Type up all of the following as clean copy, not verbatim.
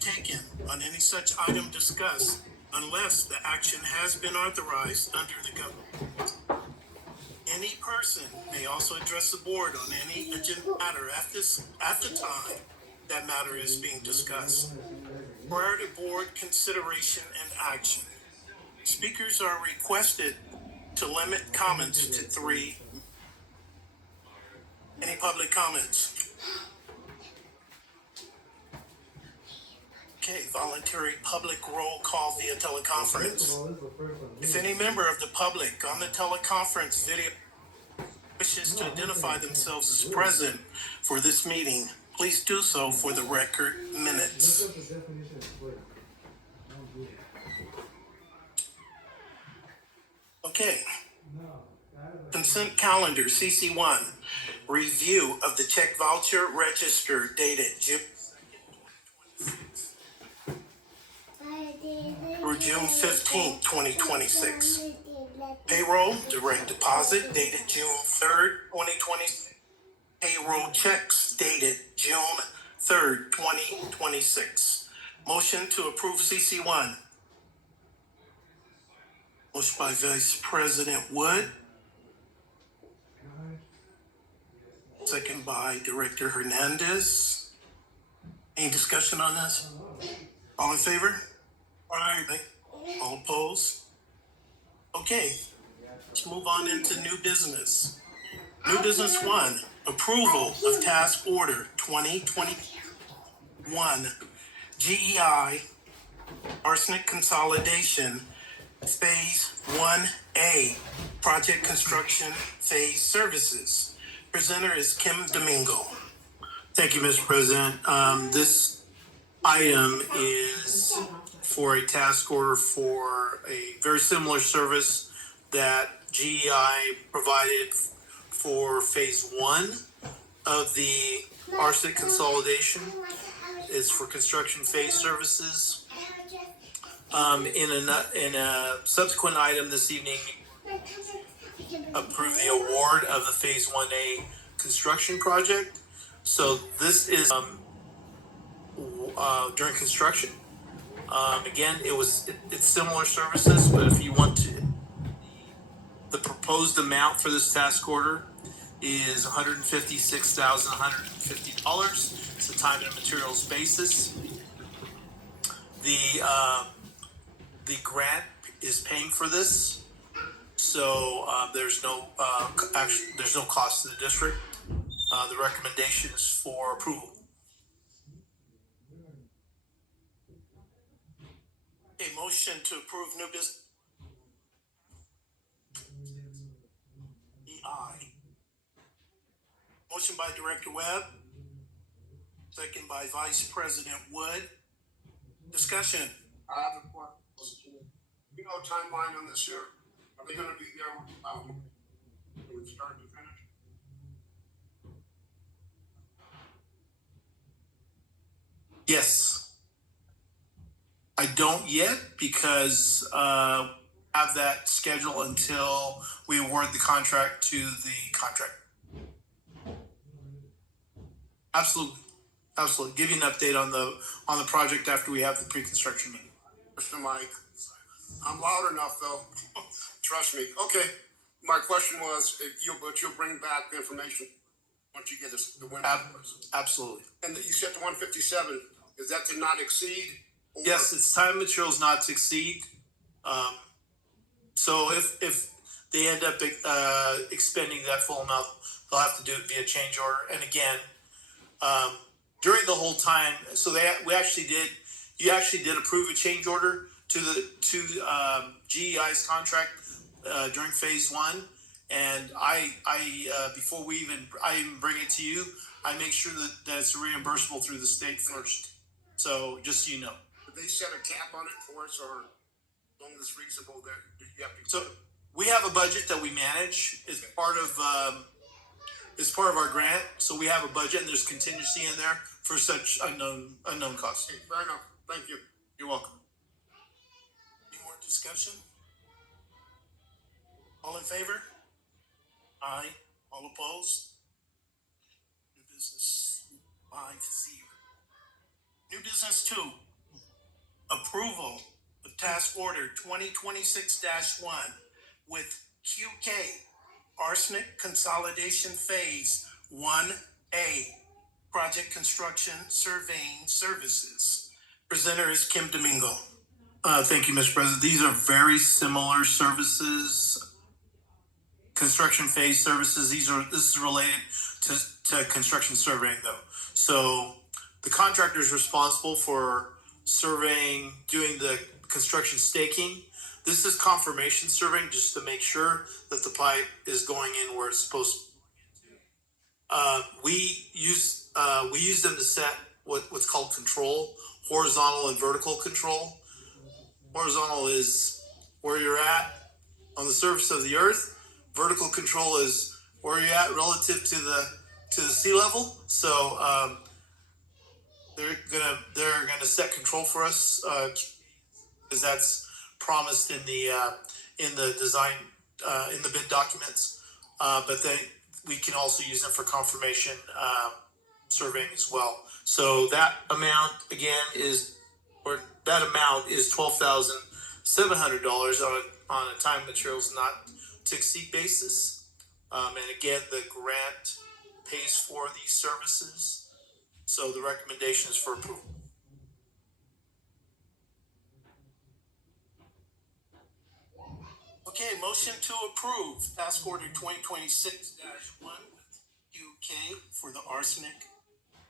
taken on any such item discussed unless the action has been authorized under the government. Any person may also address the board on any agenda matter at the time that matter is being discussed. Prior to board consideration and action, speakers are requested to limit comments to 3. Any public comments? Okay, voluntary public roll call via teleconference. If any member of the public on the teleconference video wishes to identify themselves as present for this meeting, please do so for the record minutes. Okay. Consent calendar, CC1. Review of the check voucher register dated June through June 15th, 2026. Payroll direct deposit dated June 3rd, 2026. Payroll checks dated June 3rd, 2026. Motion to approve CC1. Motion by Vice President Wood. Second by Director Hernandez. Any discussion on this? All in favor? Aye. All opposed? Okay, let's move on into new business. New business 1, approval of task order 2021 GEI arsenic consolidation phase 1A project construction phase services. Presenter is Kim Domingo. Thank you, Mr. President. This item is for a task order for a very similar service that GEI provided for phase 1 of the arsenic consolidation. It's for construction phase services. In a subsequent item this evening, approve the award of the phase 1A construction project. So this is during construction. Again, it's similar services, but if you want to, the proposed amount for this task order is $156,150. It's a time and materials basis. The grant is paying for this, so there's no cost to the district. The recommendation is for approval. A motion to approve new business. EI. Motion by Director Webb. Second by Vice President Wood. Discussion. I have a question. You know, timeline on this here. Are they going to be there from start to finish? Yes. I don't yet because have that schedule until we award the contract to the contract. Absolutely. Give you an update on the project after we have the pre-construction meeting. Mr. Mike, I'm loud enough though. Trust me. Okay. My question was, but you'll bring back the information once you get the win. Absolutely. And you said the 157. Is that to not exceed? Yes, it's time and materials not to exceed. So if they end up expending that full amount, they'll have to do it via change order. And again, during the whole time, so you actually did approve a change order to GEI's contract during phase 1. And I before I even bring it to you, I make sure that it's reimbursable through the state first. So just so you know. Did they set a cap on it for us, or as long as it's reasonable, that you have to? So we have a budget that we manage as part of our grant. So we have a budget, and there's contingency in there for such unknown costs. Okay, fair enough. Thank you. You're welcome. Any more discussion? All in favor? Aye. All opposed? New business 5-0. New business 2, approval of task order 2026-1 with QK arsenic consolidation phase 1A project construction surveying services. Presenter is Kim Domingo. Thank you, Mr. President. These are very similar services, construction phase services. This is related to construction surveying though. So the contractor is responsible for surveying, doing the construction staking. This is confirmation surveying just to make sure that the pipe is going in where it's supposed to. We use them to set what's called control, horizontal and vertical control. Horizontal is where you're at on the surface of the earth. Vertical control is where you're at relative to the sea level. So they're gonna set control for us because that's promised in the design in the bid documents. But then we can also use them for confirmation surveying as well. So that amount again is $12,700 on a time materials not to exceed basis. And again, the grant pays for these services. So the recommendation is for approval. Okay, motion to approve task order 2026-1 QK for the arsenic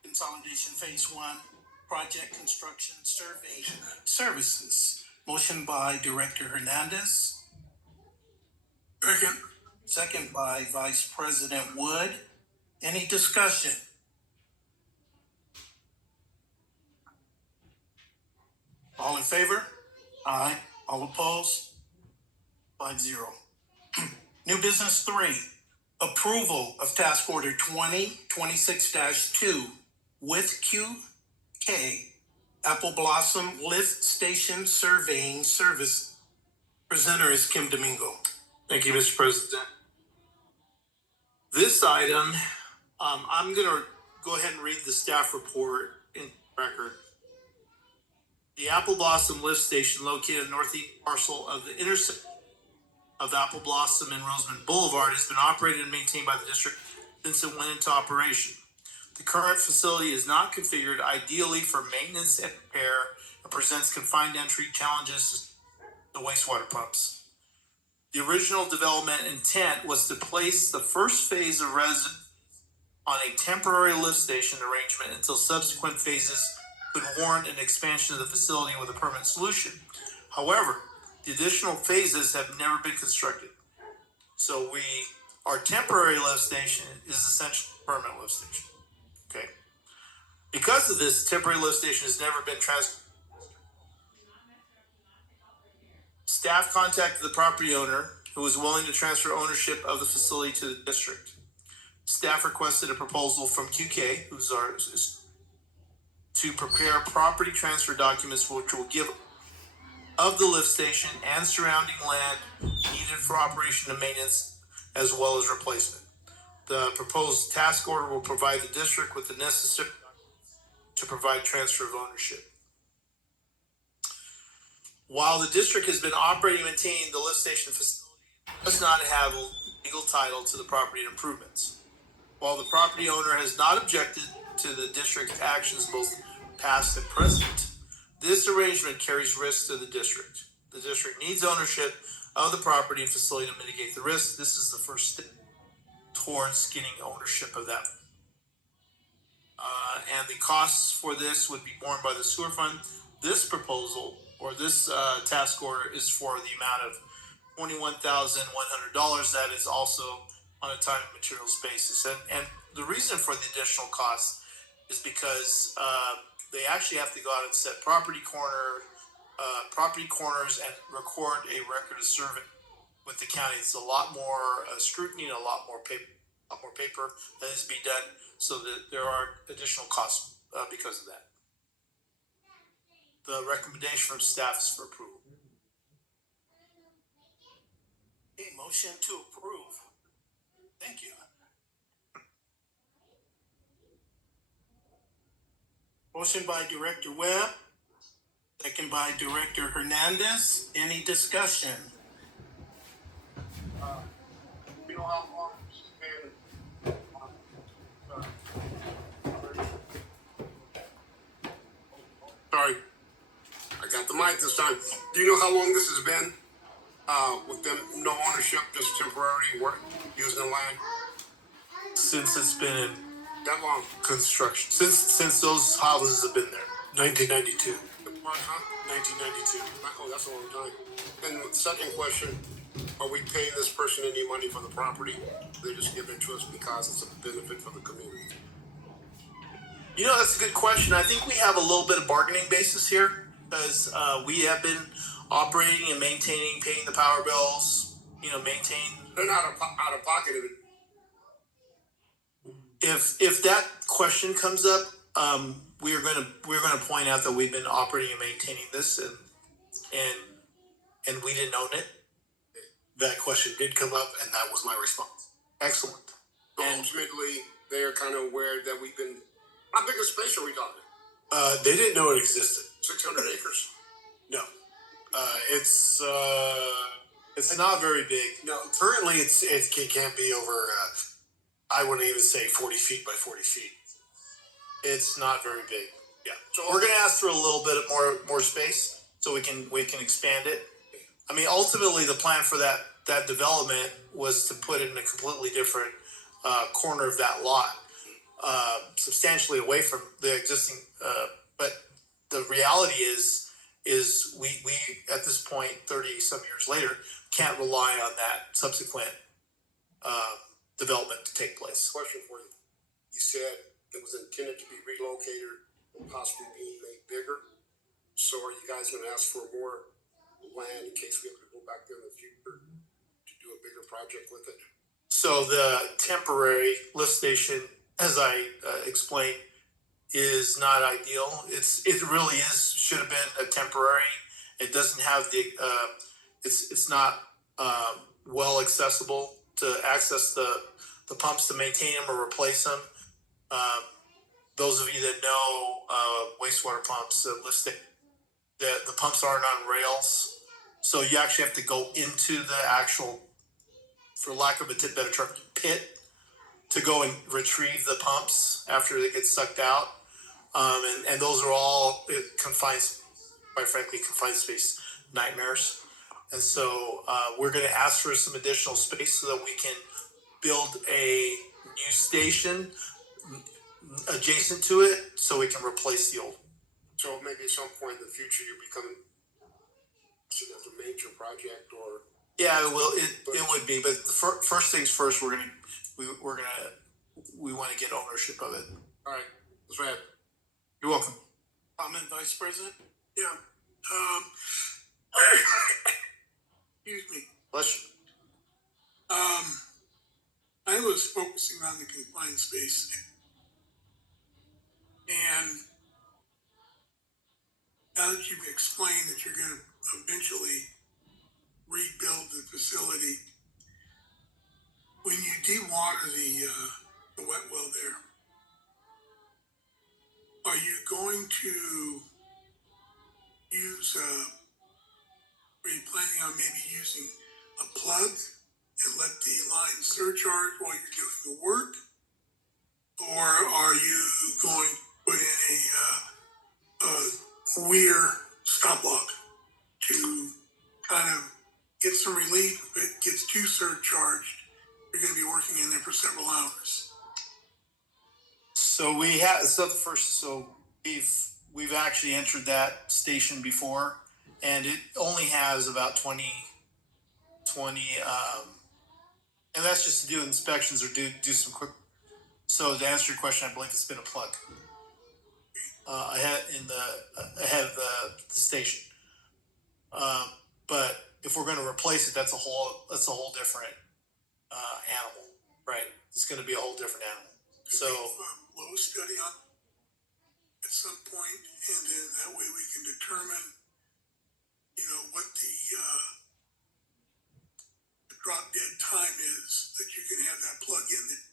consolidation phase 1 project construction survey services. Motion by Director Hernandez. Second. Second by Vice President Wood. Any discussion? All in favor? Aye. All opposed? 5-0. New business 3. Approval of task order 2026-2 with QK Apple Blossom Lift Station Surveying Service. Presenter is Kim Domingo. Thank you, Mr. President. This item, I'm going to go ahead and read the staff report in record. The Apple Blossom Lift Station, located in the northeast parcel of the intersection of Apple Blossom and Roseman Boulevard, has been operated and maintained by the district since it went into operation. The current facility is not configured ideally for maintenance and repair and presents confined entry challenges to wastewater pumps. The original development intent was to place the first phase of residents on a temporary lift station arrangement until subsequent phases could warrant an expansion of the facility with a permanent solution. However, the additional phases have never been constructed. So our temporary lift station is essentially a permanent lift station. Okay. Because of this, temporary lift station has never been transferred. Staff contacted the property owner, who was willing to transfer ownership of the facility to the district. Staff requested a proposal from QK, who's ours, to prepare property transfer documents which will give of the lift station and surrounding land needed for operation and maintenance, as well as replacement. The proposed task order will provide the district with the necessary to provide transfer of ownership. While the district has been operating and maintaining the lift station facility, it does not have legal title to the property and improvements. While the property owner has not objected to the district's actions, both past and present, this arrangement carries risks to the district. The district needs ownership of the property and facility to mitigate the risk. This is the first step towards getting ownership of that. And the costs for this would be borne by the sewer fund. This proposal or this task order is for the amount of $21,100. That is also on a time and materials basis. And the reason for the additional cost is because they actually have to go out and set property corners and record a record of survey with the county. It's a lot more scrutiny and a lot more paper that needs to be done, so that there are additional costs because of that. The recommendation from staff is for approval. Okay, motion to approve. Thank you. Motion by Director Webb, Second by Director Hernandez. Any discussion? You know how long this has been? Sorry, I got the mic this time. Do you know how long this has been? With them, no ownership, just temporary work, using the land? Since it's been in That long? construction, since those houses have been there, 1992. What, huh? 1992. Oh, that's a long time. And the second question, are we paying this person any money for the property? They're just giving it to us because it's a benefit for the community. You know, that's a good question. I think we have a little bit of bargaining basis here because we have been operating and maintaining, paying the power bills. You know, maintain. They're not out of pocket of it. If that question comes up, we're gonna point out that we've been operating and maintaining this, and we didn't own it. That question did come up, and that was my response. Excellent. So ultimately, they are kind of aware that we've been. How big a space are we talking? They didn't know it existed. 600 acres. No, It's not very big. no. Currently, it can't be over. I wouldn't even say 40 feet by 40 feet. It's not very big. Yeah. So we're gonna ask for a little bit more space so we can expand it. I mean, ultimately, the plan for that development was to put it in a completely different corner of that lot, substantially away from the existing. But the reality is we at this point, 30 some years later, can't rely on that subsequent development to take place. Question for you. You said it was intended to be relocated and possibly being made bigger. So are you guys going to ask for more land in case we have to go back there in the future to do a bigger project with it? So the temporary lift station, as I explained, is not ideal. It really should have been a temporary. It doesn't have the it's not well accessible to access the pumps to maintain them or replace them. Those of you that know wastewater pumps, the pumps aren't on rails, so you actually have to go into the actual, for lack of a better term, pit to go and retrieve the pumps after they get sucked out. And those are all confined space nightmares. And so we're going to ask for some additional space so that we can build a new station adjacent to it so we can replace the old. So maybe at some point in the future you become seen as a major project or. Yeah, it will. It would be, but the first things first. We want to get ownership of it. All right, that's right. You're welcome. Comment, Vice President? Yeah. Excuse me. Bless you. I was focusing on the confined space. And now that you've explained that you're going to eventually rebuild the facility, when you dewater the wet well there, are you going to use, are you planning on maybe using a plug and let the line surcharge while you're doing the work? Or are you going to put in a weir stop lock to kind of get some relief if it gets too surcharged? You're going to be working in there for several hours. So we've actually entered that station before, and it only has about 20 and that's just to do inspections or do some quick. So to answer your question, I believe it's been a plug ahead of the station. But if we're going to replace it, that's a whole different animal, right? It's going to be a whole different animal. So Low study on at some point, and then that way we can determine, what the drop dead time is that you can have that plug in that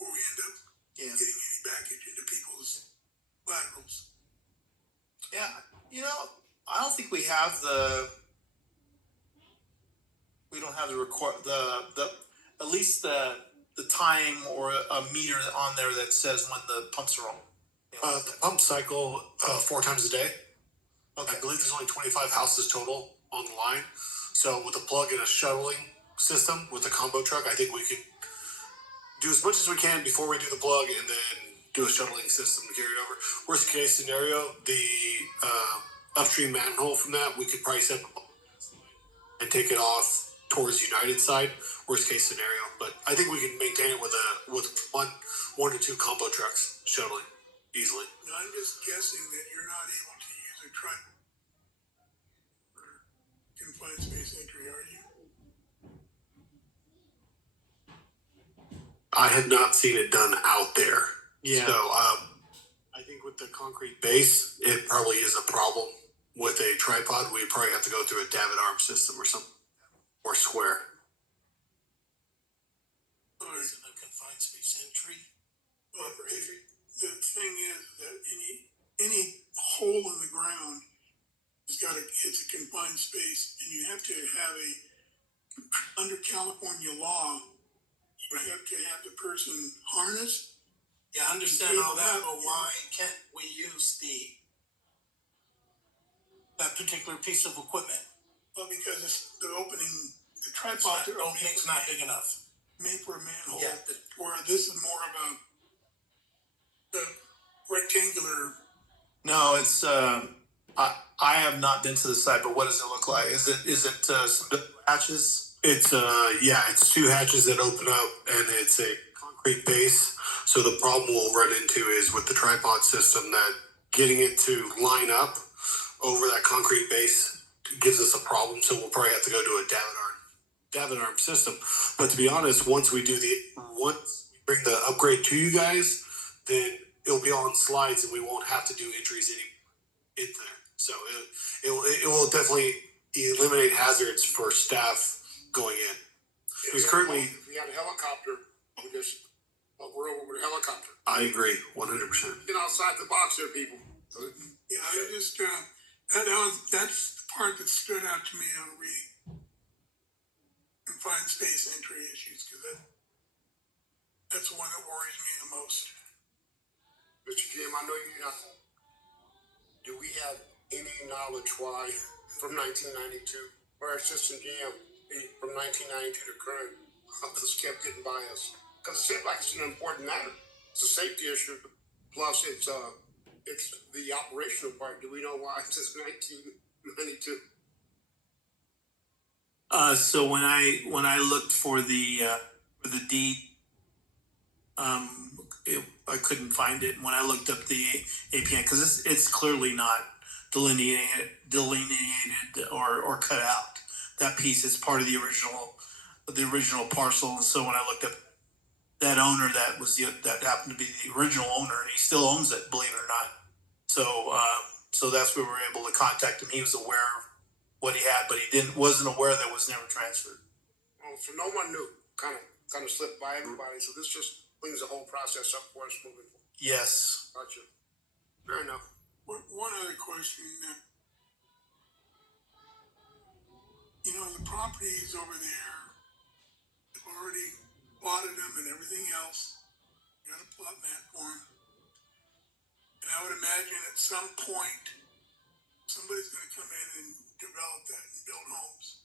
before we end up getting any baggage into people's laterals. yeah, I don't think we have we don't have the at least the time or a meter on there that says when the pumps are on. The pump cycle 4 times a day. Okay. I believe there's only 25 houses total on the line. So with a plug and a shuttling system with a combo truck, I think we could do as much as we can before we do the plug and then do a shuttling system to carry it over. Worst case scenario, the upstream manhole from that, we could probably set and take it off towards United side. Worst case scenario, but I think we can maintain it with one to two combo trucks shuttling easily. Now, I'm just guessing that you're not able to use a truck for confined space entry, are you? I have not seen it done out there. Yeah. So I think with the concrete base, it probably is a problem. With a tripod, we probably have to go through a David arm system or something, or square. All right. Isn't a confined space entry? Well, the thing is that any hole in the ground it's a confined space, and you have to have under California law, you have to have the person harnessed. Yeah, I understand all that, but why can't we use that particular piece of equipment? Well, because it's the opening, the It's tripod not, the opening's not big enough. made for a manhole. Yeah. Where this is more of the rectangular. No, it's I have not been to the site, but what does it look like? Is it some hatches? It's it's 2 hatches that open up, and it's a concrete base. So the problem we'll run into is with the tripod system that getting it to line up over that concrete base gives us a problem. So we'll probably have to go to a David arm system. But to be honest, once we bring the upgrade to you guys, then it'll be on slides, and we won't have to do entries in there. So it will definitely eliminate hazards for staff going in. Because currently, if we had a helicopter, we're over with a helicopter. I agree 100%. Get outside the box here, people. Yeah, I just that's the part that stood out to me on reading confined space entry issues, because that's the one that worries me the most. Mr. Jim, I know you're not. Do we have any knowledge why from 1992 or Assistant GM from 1992 to current, this kept getting by us? Because it seems like it's an important matter. It's a safety issue. Plus, it's the operational part. Do we know why it's since 1992? So when I looked for the deed, I couldn't find it. When I looked up the APN, because it's clearly not delineated or cut out. That piece is part of the original parcel. And so when I looked up that owner, that happened to be the original owner, and he still owns it, believe it or not. So that's where we were able to contact him. He was aware of what he had, but he wasn't aware that it was never transferred. Oh, so no one knew. Kind of slipped by everybody. So this just cleans the whole process up for us moving forward. Yes. Gotcha. Fair enough. One other question. The properties over there, they've already plotted them and everything else. You got a plot map for them. And I would imagine at some point, somebody's going to come in and develop that and build homes.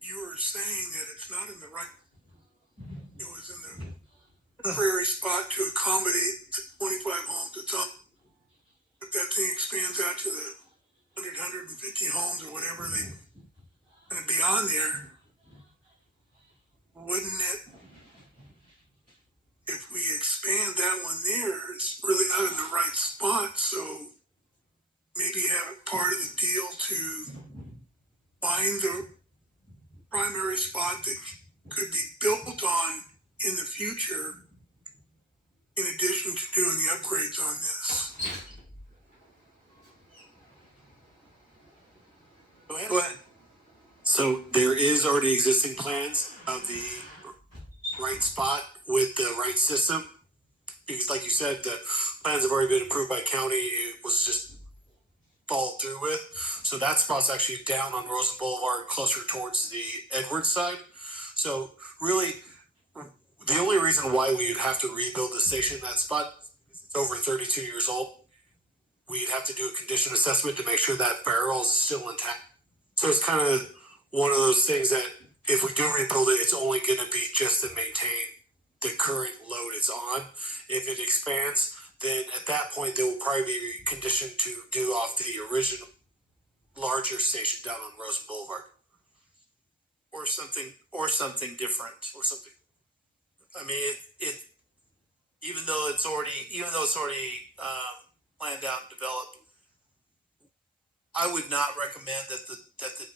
You were saying that it's not in the right, it was in the prairie spot to accommodate the 25 homes that's up. But that thing expands out to the 150 homes or whatever they're going to be on there. Wouldn't it, if we expand that one there, it's really not in the right spot, so maybe have it part of the deal to find the primary spot that could be built on in the future, in addition to doing the upgrades on this. Go ahead. So there is already existing plans of the right spot with the right system. because like you said, the plans have already been approved by county. It was just followed through with. So that spot's actually down on Rosa Boulevard, closer towards the Edwards side. So really, the only reason why we would have to rebuild the station in that spot, it's over 32 years old. We'd have to do a condition assessment to make sure that barrel is still intact. So it's kind of one of those things that if we do rebuild it, it's only going to be just to maintain the current load it's on. If it expands, then at that point they will probably be conditioned to do off the original larger station down on Rosen Boulevard or something different. or something. I mean, it even though it's already planned out and developed, I would not recommend that the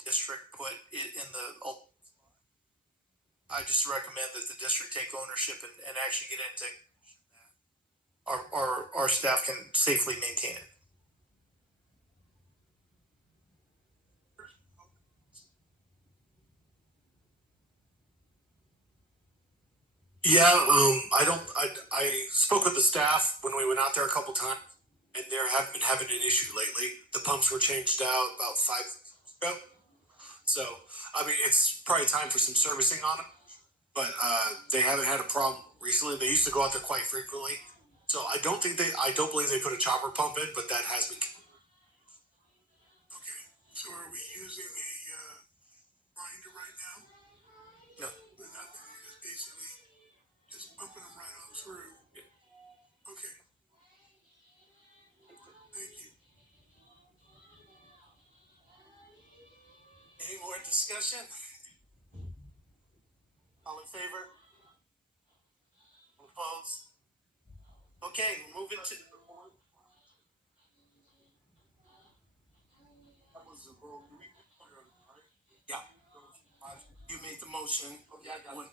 district put it in the. I just recommend that the district take ownership and actually get into our staff can safely maintain it. Yeah, I spoke with the staff when we went out there a couple times, and they have been having an issue lately. The pumps were changed out about 5 years ago. So, I mean, it's probably time for some servicing on them, but they haven't had a problem recently. They used to go out there quite frequently. So I don't believe they put a chopper pump in, but that has been. Okay, so are we using a grinder right now? No. We're not, we're just basically just pumping them right on through. Yeah. Okay. Thank you. Any more discussion? All in favor? Opposed? Okay, we're moving to. Yeah. You made the motion. Okay, I got it.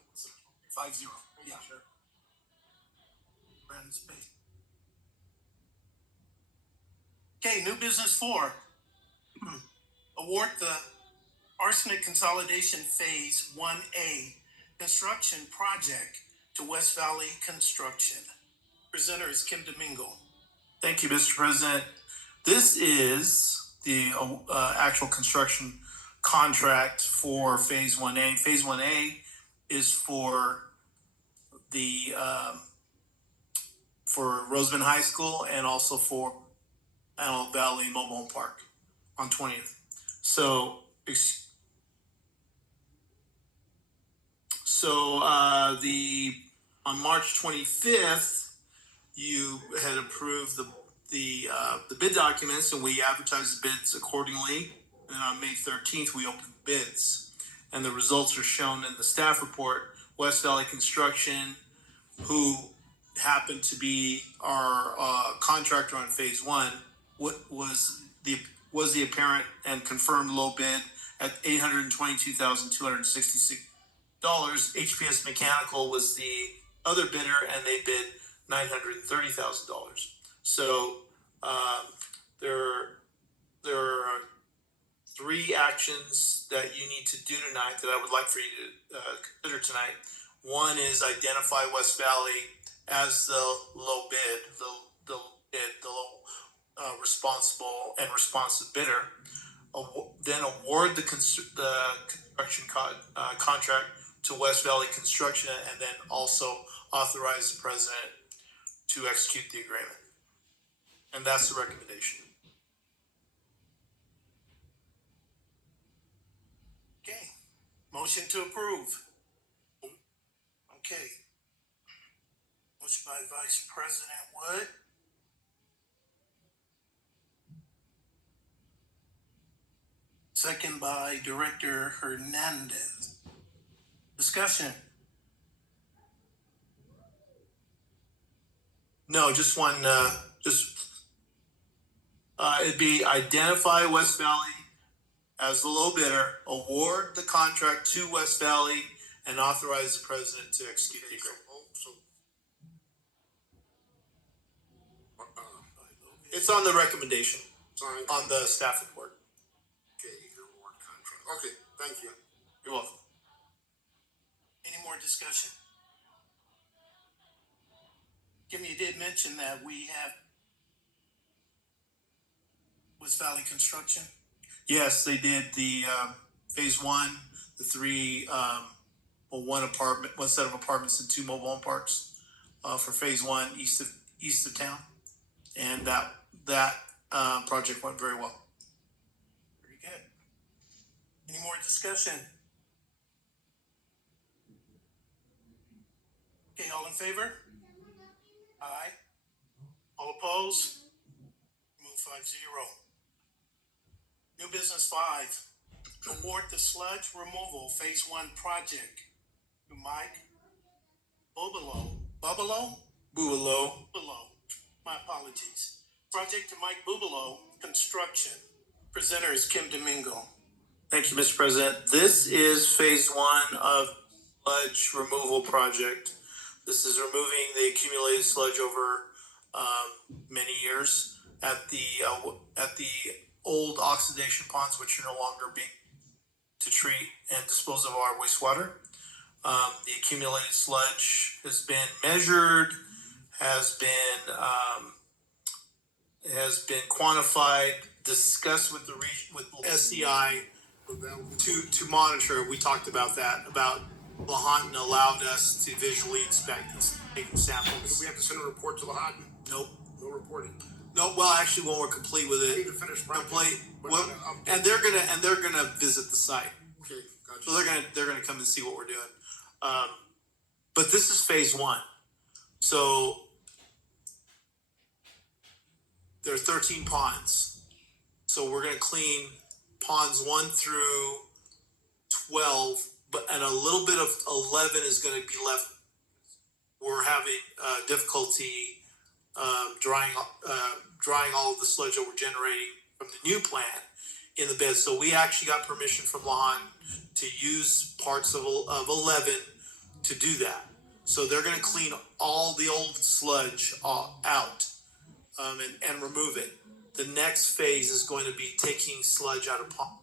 5-0. Yeah. Sure. Brandon Spade. Okay, new business 4. Award the arsenic consolidation phase 1A construction project to West Valley Construction. Presenter is Kim Domingo. Thank you, Mr. President. This is the actual construction contract for Phase 1A. Phase 1A is for the for Roseman High School and also for Antelope Valley Mobile Home Park on 20th. So on March 25th, you had approved the bid documents, and we advertised the bids accordingly. And on May 13th, we opened bids, and the results are shown in the staff report. West Valley Construction, who happened to be our contractor on Phase 1, was the apparent and confirmed low bid at $822,266. HPS Mechanical was the other bidder, and they bid $930,000. So there are 3 actions that you need to do tonight that I would like for you to consider tonight. One is identify West Valley as the low bid, the low responsible and responsive bidder. Then award the construction contract to West Valley Construction, and then also authorize the president to execute the agreement. And that's the recommendation. Okay, motion to approve. Okay. Motion by Vice President Wood. Second by Director Hernandez. Discussion. No, just one. It'd be identify West Valley as the low bidder, award the contract to West Valley, and authorize the president to execute the agreement. It's on the recommendation on the staff report. Okay, award contract. Okay, thank you. You're welcome. Any more discussion? Kim, you did mention that we have West Valley Construction. Yes, they did the phase one, the three, one set of apartments and 2 mobile home parks for phase one east of town, and that project went very well. Very good. Any more discussion? Okay, all in favor? Aye. All opposed? Move 5-0. New business 5. Award the sludge removal phase 1 project to Mike Bubalo. Bubalo. My apologies. Project to Mike Bubalo Construction. Presenter is Kim Domingo. Thank you, Mr. President. This is phase one of sludge removal project. This is removing the accumulated sludge over many years at the old oxidation ponds, which are no longer being to treat and dispose of our wastewater. The accumulated sludge has been measured, has been quantified, discussed with the with SCI to monitor. We talked about that. About Lahontan allowed us to visually inspect and take Do samples. we have to send a report to Lahontan? Nope. No reporting. No. Well, actually, when we're complete with We need it, to finish project. complete. But Well, not an and they're gonna visit the site. Okay, gotcha. So they're gonna come and see what we're doing. But this is phase one. So there are 13 ponds. So we're gonna clean ponds 1 through 12, and a little bit of 11 is gonna be left. We're having difficulty drying all of the sludge that we're generating from the new plant in the bed. So we actually got permission from Lahontan to use parts of 11 to do that. So they're going to clean all the old sludge out and remove it. The next phase is going to be taking sludge out of pond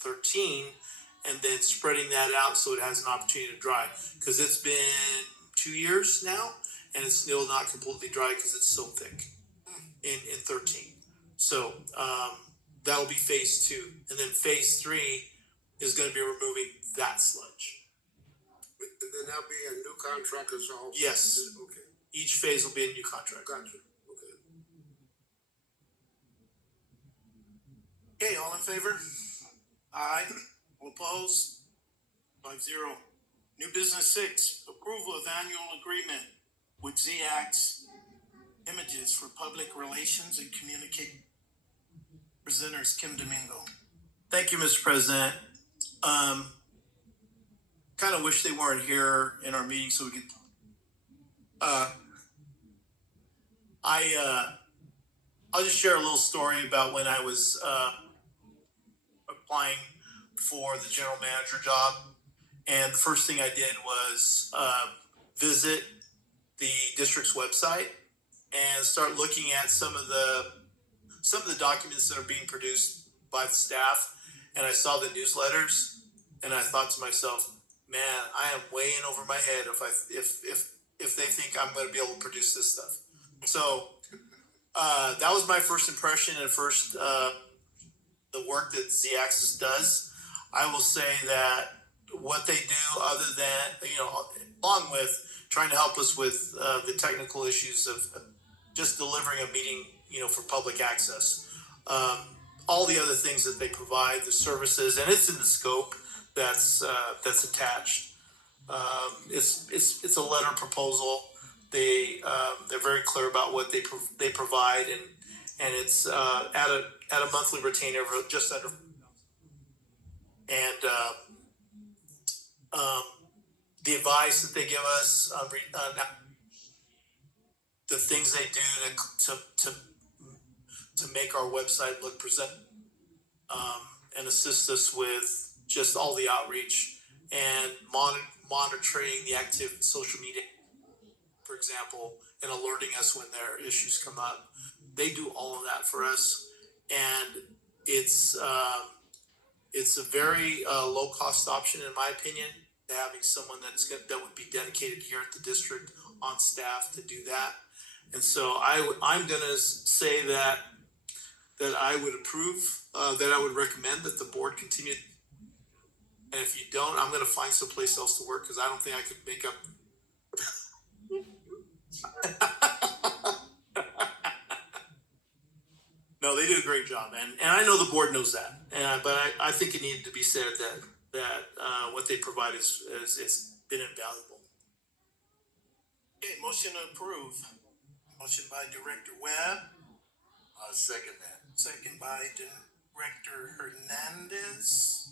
13 and then spreading that out so it has an opportunity to dry. Because it's been 2 years now and it's still not completely dry because it's so thick in 13. So that'll be phase 2. And then phase 3 is going to be removing that sludge. And then that'll be a new contract as well? Yes. Okay, Each phase will be a new contract. gotcha. Okay. Okay, all in favor? Aye. All opposed? 5-0. New business 6. Approval of annual agreement with ZX Images for Public Relations and Communication. Presenters Kim Domingo. Thank you, Mr. President. Kind of wish they weren't here in our meeting so we could. I'll just share a little story about when I was applying for the general manager job, and the first thing I did was visit the district's website and start looking at some of the documents that are being produced by the staff. And I saw the newsletters, and I thought to myself, man, I am way in over my head if they think I'm going to be able to produce this stuff. So that was my first impression and first the work that Z-Axis does. I will say that what they do, other than along with trying to help us with the technical issues of just delivering a meeting, for public access, all the other things that they provide, the services, and it's in the scope that's attached. It's a letter proposal. They're very clear about what they provide, and it's at a monthly retainer of just under, and the advice that they give us, the things they do to make our website look present, and assist us with just all the outreach and monitoring the active social media, for example, and alerting us when their issues come up. They do all of that for us, and it's a very low cost option in my opinion, having someone that would be dedicated here at the district on staff to do that. And so I'm gonna say that I would approve, that I would recommend that the board continue. And if you don't, I'm gonna find someplace else to work, because I don't think I could make up. No, they did a great job, and I know the board knows that. But I think it needed to be said that what they provide is it's been invaluable. Okay, motion to approve. Motion by Director Webb, I'll second that. second by Director Hernandez.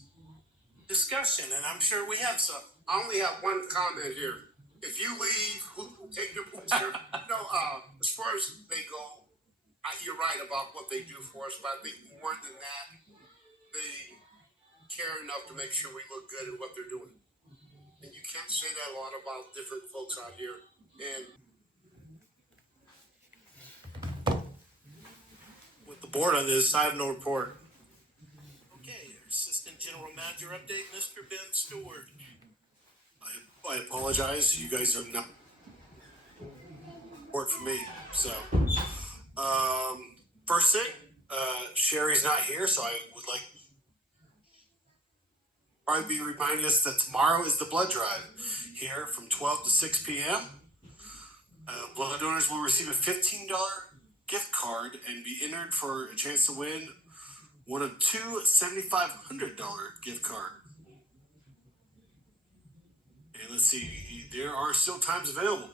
Discussion, and I'm sure we have some. I only have one comment here. If you leave, who will take your place here? No, as far as they go, you're right about what they do for us, but I think more than that, they care enough to make sure we look good at what they're doing. And you can't say that a lot about different folks out here. And With the board on this, I have no report. Okay, Assistant General Manager update, Mr. Ben Stewart. I apologize. You guys are not support for me. So, first thing, Sherry's not here, so I would like probably be reminding us that tomorrow is the blood drive here from 12 to 6 p.m. Blood donors will receive a $15 gift card and be entered for a chance to win one of two $7,500 gift cards. And let's see, there are still times available.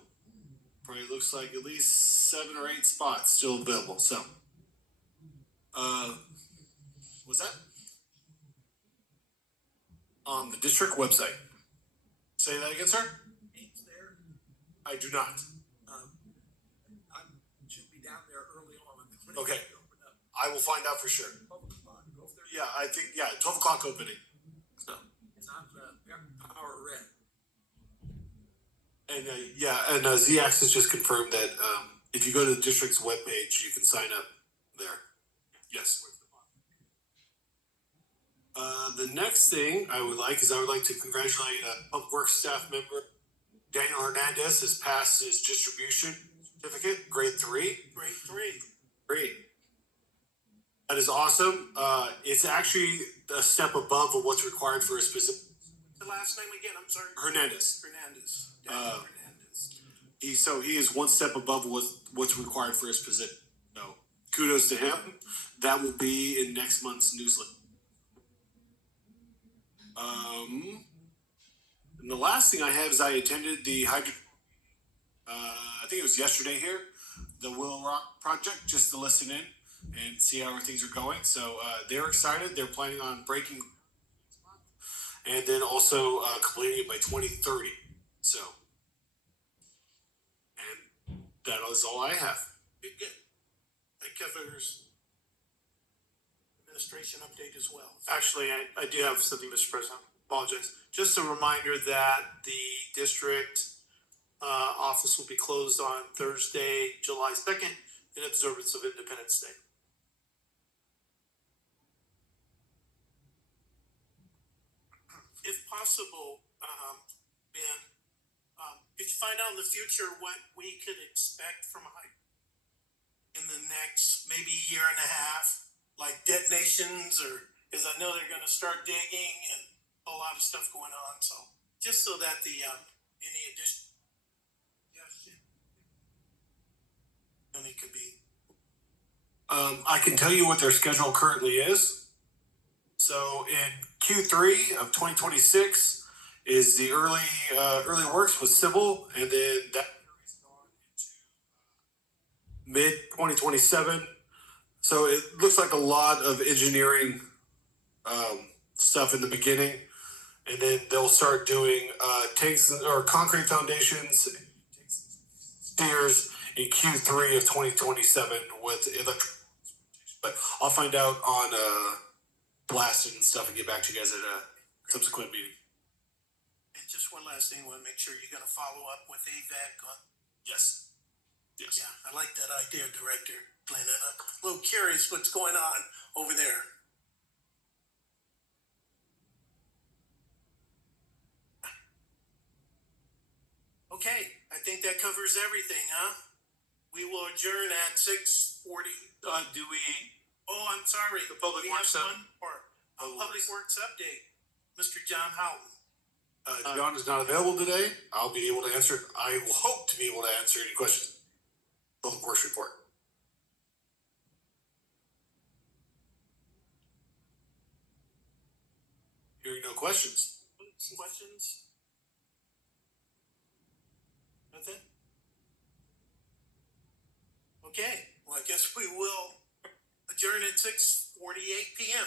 Probably looks like at least 7 or 8 spots still available. So, what's that? On the district website. Say that again, sir? Names there. I do not. I should be down there early on. Okay. Open up I will find out for sure. 12 o'clock. Go there. Yeah, I think, 12 o'clock opening. So, And I'm power red. and ZX has just confirmed that if you go to the district's webpage, you can sign up there. Yes. The next thing I would like to congratulate Public Works staff member Daniel Hernandez has passed his distribution certificate, grade 3. Grade 3. Great. That is awesome. It's actually a step above of what's required for a specific The last name again, I'm sorry. Hernandez. Hernandez. Daniel Hernandez. He is one step above what's required for his position. So kudos to him. That will be in next month's newsletter. And the last thing I have is I attended the I think it was yesterday here, the Willow Rock project, just to listen in and see how things are going. So they're excited. They're planning on breaking and then also completing it by 2030. So, and that is all I have. Good, good. That covers administration update as well. Actually, I do have something, Mr. President. Apologize. Just a reminder that the district office will be closed on Thursday, July 2nd, in observance of Independence Day. If possible, Ben, could you find out in the future what we could expect from in the next maybe year and a half, like detonations, or because I know they're going to start digging and a lot of stuff going on. So just so that the any additional money could be. I can tell you what their schedule currently is. So in Q3 of 2026 is the early works with civil, and then that carries on into mid 2027. So it looks like a lot of engineering stuff in the beginning, and then they'll start doing tanks or concrete foundations, stairs in Q3 of 2027 with electric. But I'll find out on blasting and stuff and get back to you guys at a subsequent meeting. And just one last thing, I want to make sure you're going to follow up with AVAC on. Yes. Yeah, I like that idea, Director Glenn. And I'm a little curious what's going on over there. Okay, I think that covers everything, huh? We will adjourn at 6:40. Do we, Oh, I'm sorry. The Public We Works have up- one more. Public Public Works update. Mr. John Houghton. John is not available today. I'll be able to answer. I will hope to be able to answer any questions. Public Works report. Hearing no questions. Questions? Nothing? Okay, well, I guess we will adjourn at 6:48 PM.